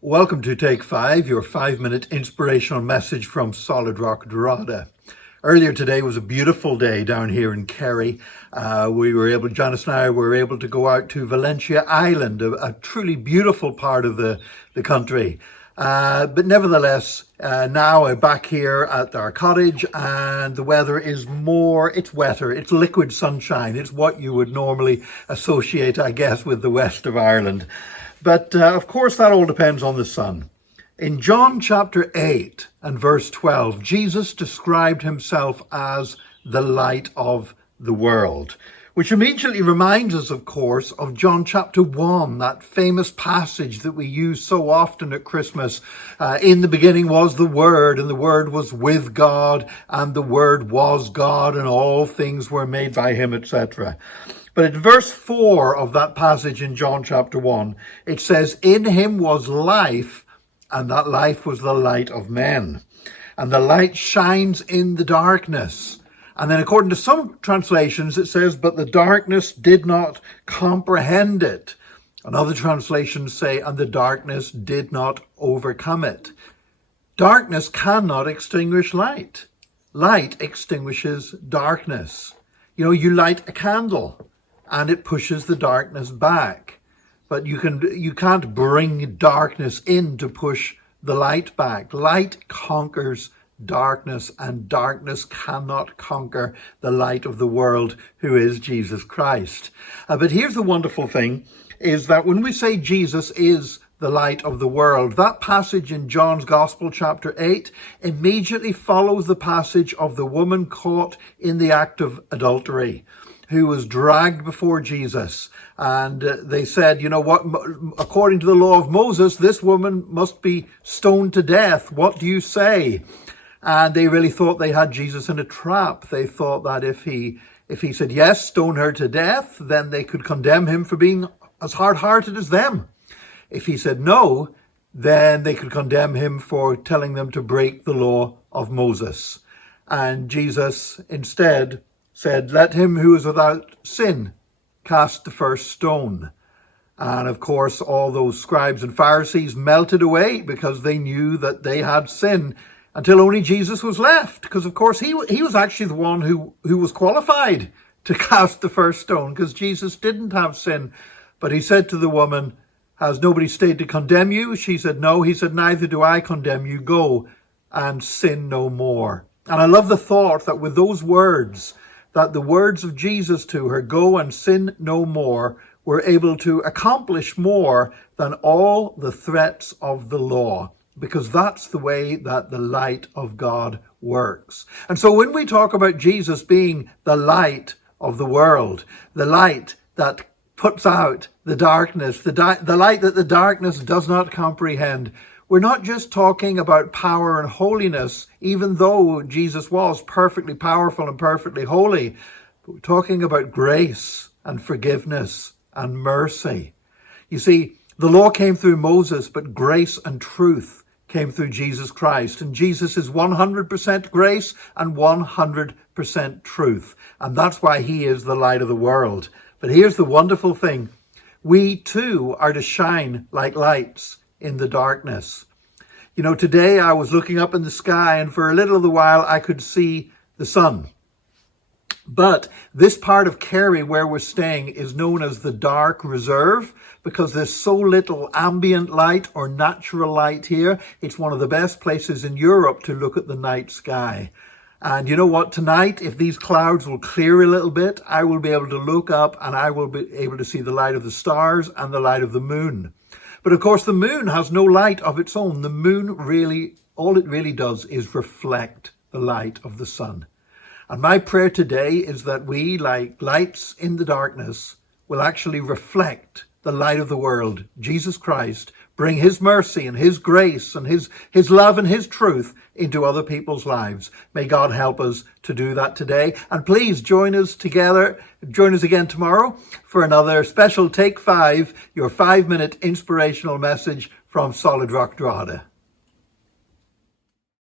Welcome to Take 5, your 5-minute inspirational message from Solid Rock Dorada. Earlier today was a beautiful day down here in Kerry. Janice and I were able to go out to Valencia Island, a truly beautiful part of the country. But nevertheless, now I'm back here at our cottage and the weather is it's wetter, it's liquid sunshine. It's what you would normally associate, I guess, with the west of Ireland. But of course, that all depends on the sun. In John chapter 8 and verse 12, Jesus described himself as the light of the world, which immediately reminds us, of course, of John chapter 1, that famous passage that we use so often at Christmas. In the beginning was the Word, and the Word was with God, and the Word was God, and all things were made by him, etc. But in verse 4 of that passage in John chapter 1, it says, "In him was life, and that life was the light of men. And the light shines in the darkness." And then according to some translations, it says, "But the darkness did not comprehend it." And other translations say, "And the darkness did not overcome it." Darkness cannot extinguish light. Light extinguishes darkness. You light a candle and it pushes the darkness back. But you can't bring darkness in to push the light back. Light conquers darkness, and darkness cannot conquer the light of the world, who is Jesus Christ. But here's the wonderful thing, is that when we say Jesus is the light of the world, that passage in John's Gospel chapter 8 immediately follows the passage of the woman caught in the act of adultery, who was dragged before Jesus. And they said, according to the law of Moses, this woman must be stoned to death. What do you say? And they really thought they had Jesus in a trap. They thought that if he said, yes, stone her to death, then they could condemn him for being as hard-hearted as them. If he said no, then they could condemn him for telling them to break the law of Moses. And Jesus instead said, "Let him who is without sin cast the first stone." And of course, all those scribes and Pharisees melted away because they knew that they had sin, until only Jesus was left. Because of course, he was actually the one who was qualified to cast the first stone, because Jesus didn't have sin. But he said to the woman, "Has nobody stayed to condemn you?" She said, "No." He said, "Neither do I condemn you. Go and sin no more." And I love the thought that with those words, that the words of Jesus to her, "Go and sin no more," were able to accomplish more than all the threats of the law, because that's the way that the light of God works. And so when we talk about Jesus being the light of the world, the light that puts out the darkness, the light that the darkness does not comprehend, we're not just talking about power and holiness, even though Jesus was perfectly powerful and perfectly holy, but we're talking about grace and forgiveness and mercy. You see, the law came through Moses, but grace and truth came through Jesus Christ. And Jesus is 100% grace and 100% truth. And that's why he is the light of the world. But here's the wonderful thing. We too are to shine like lights in the darkness. Today I was looking up in the sky, and for a little of the while I could see the sun. But this part of Kerry where we're staying is known as the Dark Reserve, because there's so little ambient light or natural light here. It's one of the best places in Europe to look at the night sky. And you know what? Tonight, if these clouds will clear a little bit, I will be able to look up and I will be able to see the light of the stars and the light of the moon. But of course, the moon has no light of its own. The moon all it really does is reflect the light of the sun. And my prayer today is that we, like lights in the darkness, will actually reflect the light of the world, Jesus Christ, bring his mercy and his grace and his love and his truth into other people's lives. May God help us to do that today. And please join us again tomorrow for another special Take 5, your 5-minute inspirational message from Solid Rock Dorada.